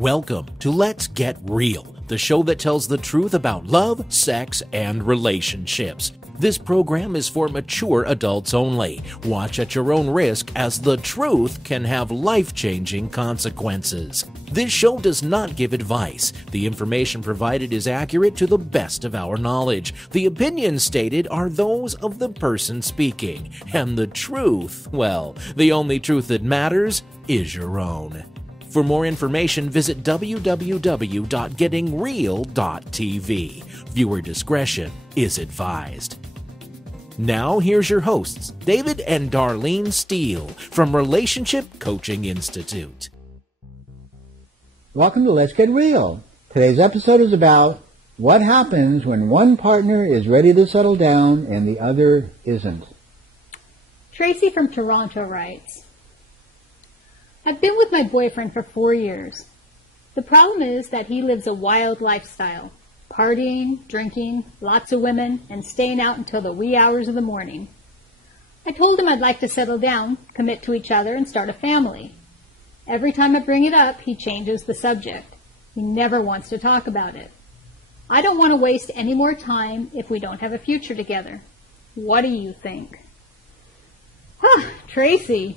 Welcome to Let's Get Real, the show that tells the truth about love, sex, and relationships. This program is for mature adults only. Watch at your own risk, as the truth can have life-changing consequences. This show does not give advice. The information provided is accurate to the best of our knowledge. The opinions stated are those of the person speaking. And the truth, well, the only truth that matters is your own. For more information, visit www.gettingreal.tv. Viewer discretion is advised. Now, here's your hosts, David and Darlene Steele from Relationship Coaching Institute. Welcome to Let's Get Real. Today's episode is about what happens when one partner is ready to settle down and the other isn't. Tracy from Toronto writes, I've been with my boyfriend for 4 years. The problem is that he lives a wild lifestyle. Partying, drinking, lots of women, and staying out until the wee hours of the morning. I told him I'd like to settle down, commit to each other, and start a family. Every time I bring it up, he changes the subject. He never wants to talk about it. I don't want to waste any more time if we don't have a future together. What do you think? Tracy,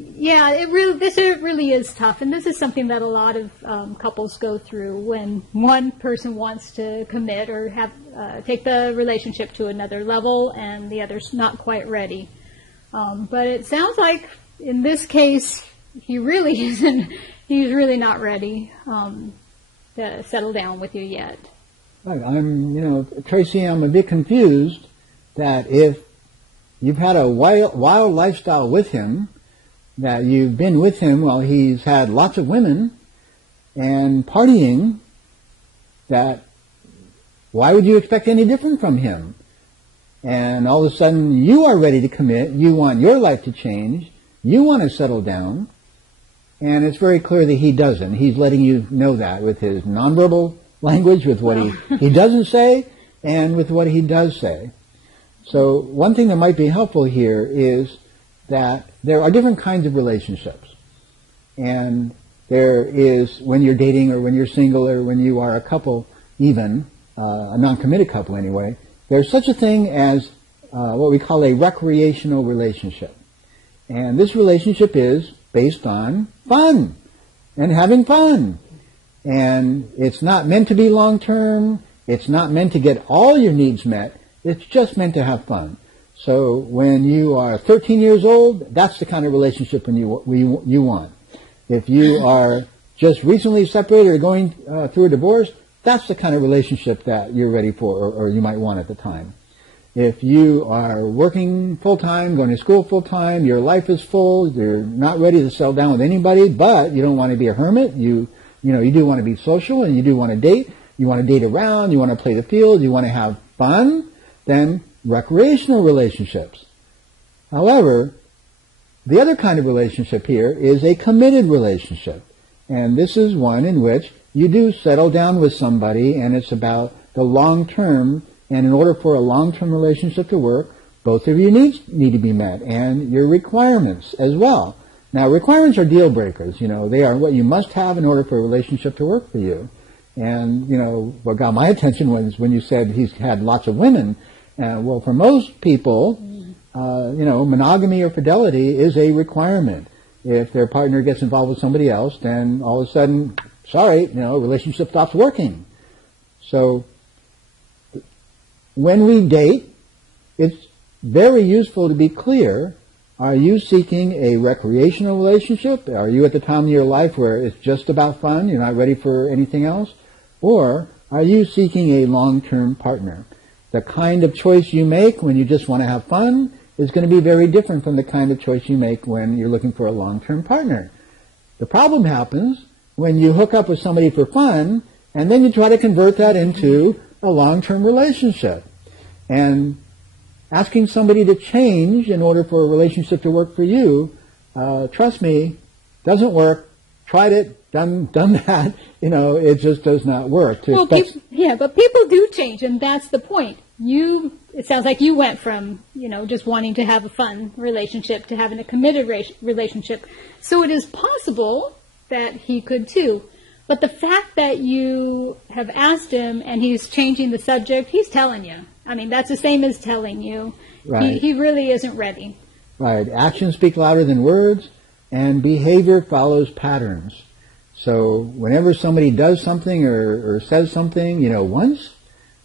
this really is tough, and this is something that a lot of couples go through when one person wants to commit or take the relationship to another level and the other's not quite ready. But it sounds like in this case he really isn't. He's really not ready to settle down with you yet. Tracy, I'm a bit confused that if you've had a wild lifestyle with him, that you've been with him while he's had lots of women and partying, that why would you expect any different from him? And all of a sudden you are ready to commit, you want your life to change, you want to settle down, and it's very clear that he doesn't. He's letting you know that with his nonverbal language, with what he doesn't say, and with what he does say. So one thing that might be helpful here is that there are different kinds of relationships. And there is, when you're dating or when you're single or when you are a couple, even, a non-committed couple anyway, there's such a thing as what we call a recreational relationship. And this relationship is based on fun and having fun. And it's not meant to be long-term. It's not meant to get all your needs met. It's just meant to have fun. So when you are 13 years old, that's the kind of relationship you want. If you are just recently separated or going through a divorce, that's the kind of relationship that you're ready for or you might want at the time. If you are working full-time, going to school full-time, your life is full, you're not ready to settle down with anybody, but you don't want to be a hermit, you do want to be social and you do want to date, you want to date around, you want to play the field, you want to have fun, then recreational relationships. However, the other kind of relationship here is a committed relationship. And this is one in which you do settle down with somebody and it's about the long term, and in order for a long-term relationship to work, both of your needs need to be met and your requirements as well. Now, requirements are deal breakers. They are what you must have in order for a relationship to work for you. And, what got my attention was when you said he's had lots of women. Well, for most people, monogamy or fidelity is a requirement. If their partner gets involved with somebody else, then all of a sudden, relationship stops working. So when we date, it's very useful to be clear. Are you seeking a recreational relationship? Are you at the time of your life where it's just about fun, you're not ready for anything else? Or are you seeking a long-term partner? The kind of choice you make when you just want to have fun is going to be very different from the kind of choice you make when you're looking for a long-term partner. The problem happens when you hook up with somebody for fun and then you try to convert that into a long-term relationship. And asking somebody to change in order for a relationship to work for you, trust me, doesn't work. Tried it, done that. It just does not work. But people do change, and that's the point. It sounds like you went from, just wanting to have a fun relationship to having a committed relationship. So it is possible that he could too. But the fact that you have asked him and he's changing the subject, he's telling you. I mean, that's the same as telling you. Right. He really isn't ready. Right. Actions speak louder than words, and behavior follows patterns. So whenever somebody does something or says something, once,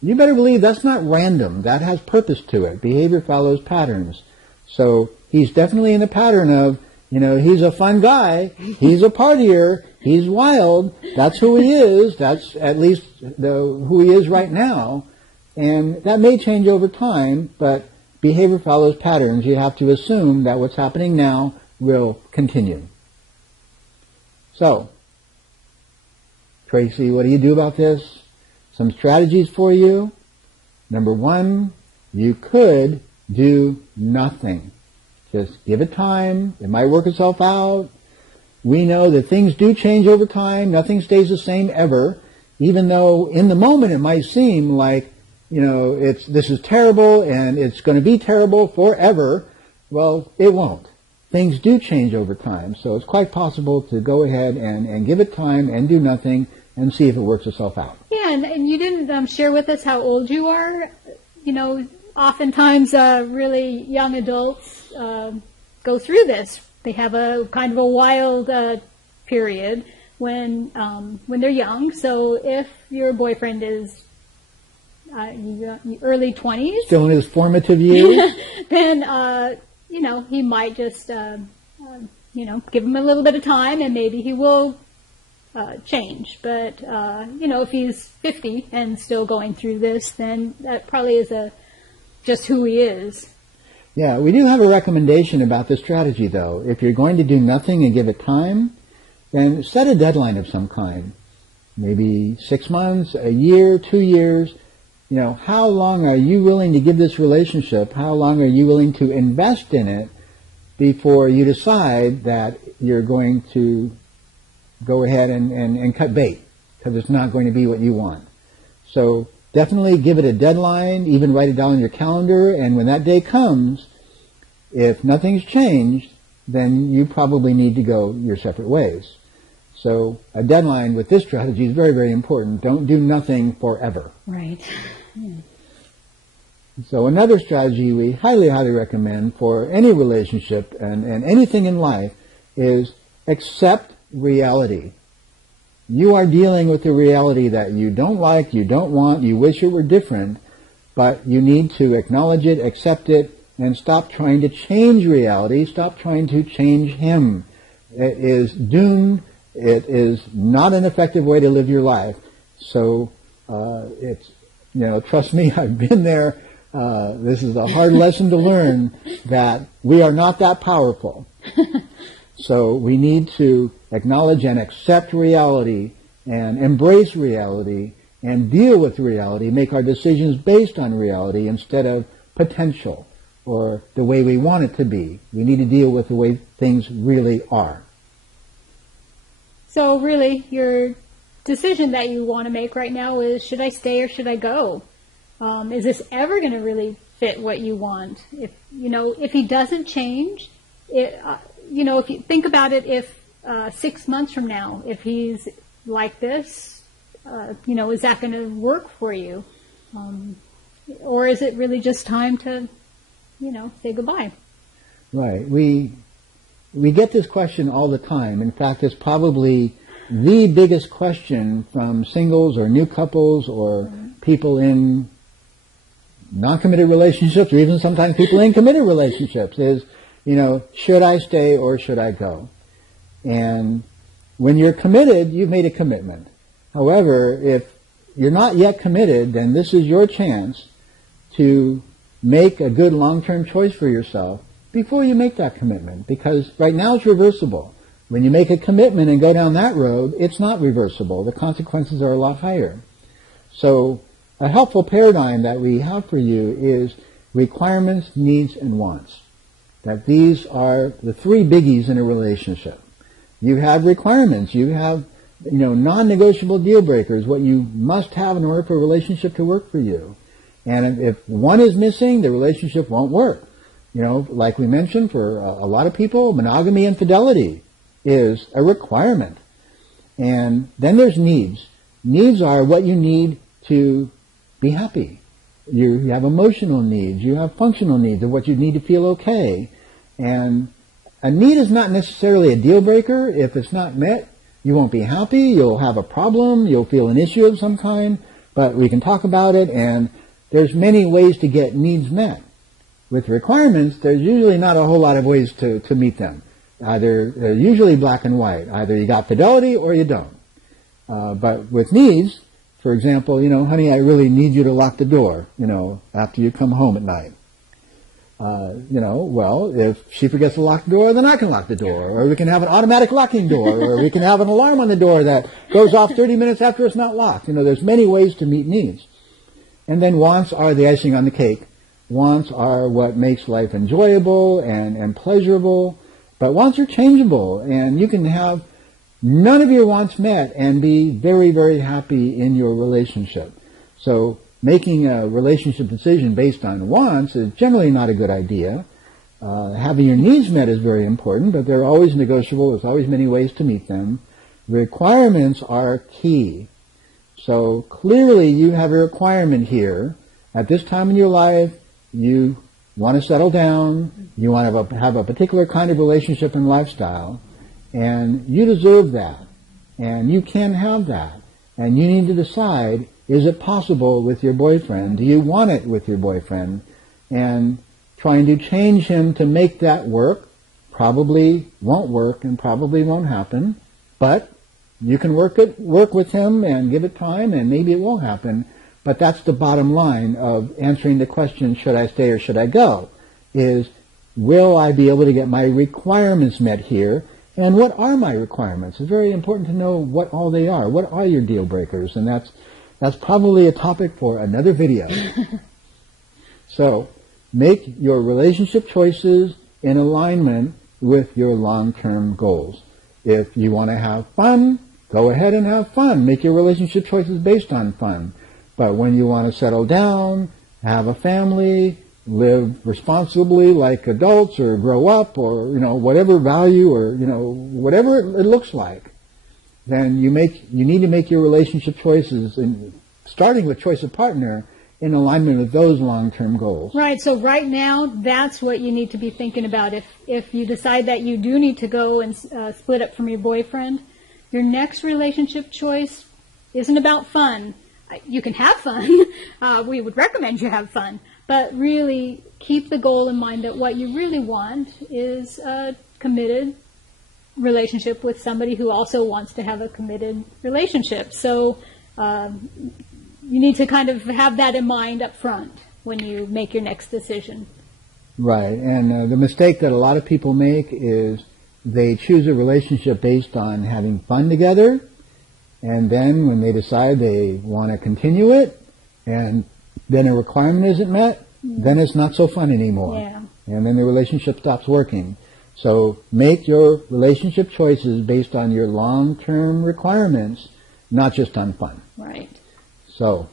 you better believe that's not random. That has purpose to it. Behavior follows patterns. So he's definitely in a pattern of, he's a fun guy, he's a partier, he's wild, that's who he is, that's at least who he is right now. And that may change over time, but behavior follows patterns. You have to assume that what's happening now will continue. So, Tracy, what do you do about this? Some strategies for you. Number one, you could do nothing. Just give it time. It might work itself out. We know that things do change over time. Nothing stays the same ever. Even though in the moment it might seem like, this is terrible and it's going to be terrible forever. Well, it won't. Things do change over time. So it's quite possible to go ahead and give it time and do nothing and see if it works itself out. Yeah, and you didn't share with us how old you are. Oftentimes really young adults go through this. They have a kind of a wild period when they're young. So if your boyfriend is early 20s, still in his formative years, then he might just give him a little bit of time, and maybe he will change. But if he's 50 and still going through this, then that probably is just who he is. Yeah, we do have a recommendation about this strategy, though. If you're going to do nothing and give it time, then set a deadline of some kind. Maybe 6 months, a year, 2 years. How long are you willing to give this relationship? How long are you willing to invest in it before you decide that you're going to go ahead and cut bait because it's not going to be what you want? So definitely give it a deadline, even write it down on your calendar, and when that day comes, if nothing's changed, then you probably need to go your separate ways. So a deadline with this strategy is very, very important. Don't do nothing forever. Right. Yeah. So another strategy we highly, highly recommend for any relationship and anything in life is accept reality. You are dealing with the reality that you don't like, you don't want, you wish it were different, but you need to acknowledge it, accept it, and stop trying to change reality, stop trying to change him. It is doomed. It is not an effective way to live your life. So trust me, I've been there. This is a hard lesson to learn that we are not that powerful. So we need to acknowledge and accept reality and embrace reality and deal with reality, make our decisions based on reality instead of potential or the way we want it to be. We need to deal with the way things really are. So really, your decision that you want to make right now is, should I stay or should I go? Is this ever going to really fit what you want? If he doesn't change, if you think about it, if 6 months from now, if he's like this, is that going to work for you? Or is it really just time to, say goodbye? Right. We get this question all the time. In fact, it's probably the biggest question from singles or new couples or people in non-committed relationships, or even sometimes people in committed relationships, is, should I stay or should I go? And when you're committed, you've made a commitment. However, if you're not yet committed, then this is your chance to make a good long-term choice for yourself before you make that commitment, because right now it's reversible. When you make a commitment and go down that road, it's not reversible. The consequences are a lot higher. So a helpful paradigm that we have for you is requirements, needs, and wants. That these are the three biggies in a relationship. You have requirements. You have, non-negotiable deal breakers, what you must have in order for a relationship to work for you. And if one is missing, the relationship won't work. Like we mentioned, for a lot of people, monogamy and fidelity is a requirement. And then there's needs. Needs are what you need to be happy. You have emotional needs. You have functional needs of what you need to feel okay. And a need is not necessarily a deal breaker. If it's not met, you won't be happy. You'll have a problem. You'll feel an issue of some kind. But we can talk about it, and there's many ways to get needs met. With requirements, there's usually not a whole lot of ways to meet them. They're usually black and white. Either you got fidelity or you don't. But with needs, for example, honey, I really need you to lock the door, after you come home at night. Well, if she forgets to lock the door, then I can lock the door. Or we can have an automatic locking door. Or we can have an alarm on the door that goes off 30 minutes after it's not locked. There's many ways to meet needs. And then wants are the icing on the cake. Wants are what makes life enjoyable and pleasurable. But wants are changeable. And you can have none of your wants met and be very, very happy in your relationship. So making a relationship decision based on wants is generally not a good idea. Having your needs met is very important, but they're always negotiable. There's always many ways to meet them. Requirements are key. So clearly you have a requirement here. At this time in your life, you want to settle down. You want to have a particular kind of relationship and lifestyle. And you deserve that. And you can have that. And you need to decide, is it possible with your boyfriend? Do you want it with your boyfriend? And trying to change him to make that work probably won't work and probably won't happen. But you can work with him and give it time, and maybe it won't happen. But that's the bottom line of answering the question, should I stay or should I go? Is, will I be able to get my requirements met here? And what are my requirements? It's very important to know what all they are. What are your deal breakers? And that's probably a topic for another video. So, make your relationship choices in alignment with your long-term goals. If you want to have fun, go ahead and have fun. Make your relationship choices based on fun. But when you want to settle down, have a family, live responsibly like adults, or grow up, or whatever value, or whatever it looks like, then you need to make your relationship choices, starting with choice of partner, in alignment with those long-term goals. Right. So right now, that's what you need to be thinking about. If you decide that you do need to go and split up from your boyfriend, your next relationship choice isn't about fun. You can have fun. We would recommend you have fun. But really, keep the goal in mind that what you really want is a committed relationship with somebody who also wants to have a committed relationship. So you need to kind of have that in mind up front when you make your next decision. Right. And the mistake that a lot of people make is they choose a relationship based on having fun together. And then when they decide they want to continue it, and then a requirement isn't met, then it's not so fun anymore. Yeah. And then the relationship stops working. So make your relationship choices based on your long-term requirements, not just on fun. Right. So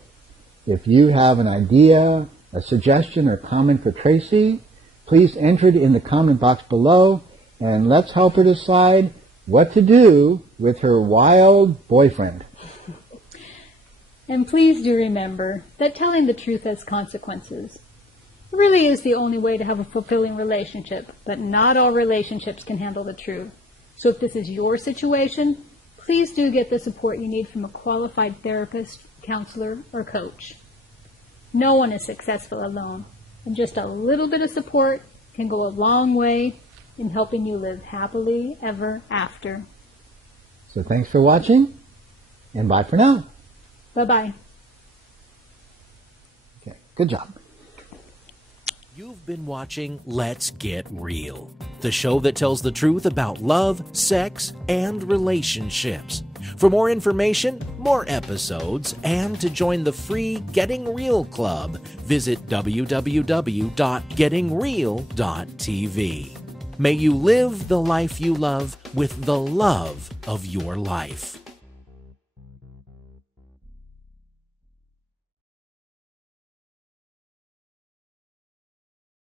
if you have an idea, a suggestion, or comment for Tracy, please enter it in the comment box below, and let's help her decide what to do with her wild boyfriend. And please do remember that telling the truth has consequences. It really is the only way to have a fulfilling relationship, but not all relationships can handle the truth. So if this is your situation, please do get the support you need from a qualified therapist, counselor, or coach. No one is successful alone, and just a little bit of support can go a long way in helping you live happily ever after. So thanks for watching, and bye for now. Bye-bye. Okay, good job. You've been watching Let's Get Real, the show that tells the truth about love, sex, and relationships. For more information, more episodes, and to join the free Getting Real Club, visit www.gettingreal.tv. May you live the life you love with the love of your life.